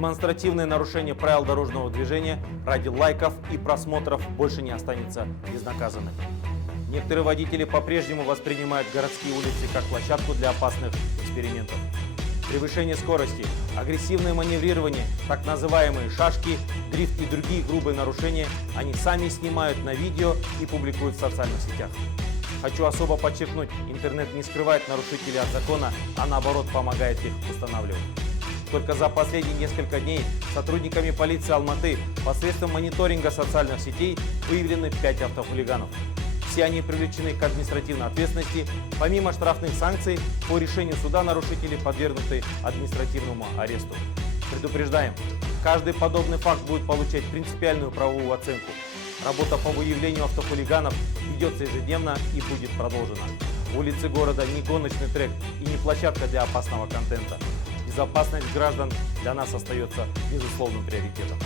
Демонстративное нарушение правил дорожного движения ради лайков и просмотров больше не останется безнаказанным. Некоторые водители по-прежнему воспринимают городские улицы как площадку для опасных экспериментов. Превышение скорости, агрессивное маневрирование, так называемые шашки, дрифт и другие грубые нарушения они сами снимают на видео и публикуют в социальных сетях. Хочу особо подчеркнуть, интернет не скрывает нарушителей от закона, а наоборот помогает их устанавливать. Только за последние несколько дней сотрудниками полиции Алматы посредством мониторинга социальных сетей выявлены 5 автохулиганов. Все они привлечены к административной ответственности. Помимо штрафных санкций, по решению суда нарушители подвергнуты административному аресту. Предупреждаем, каждый подобный факт будет получать принципиальную правовую оценку. Работа по выявлению автохулиганов ведется ежедневно и будет продолжена. Улицы города не гоночный трек и не площадка для опасного контента. Безопасность граждан для нас остается безусловным приоритетом.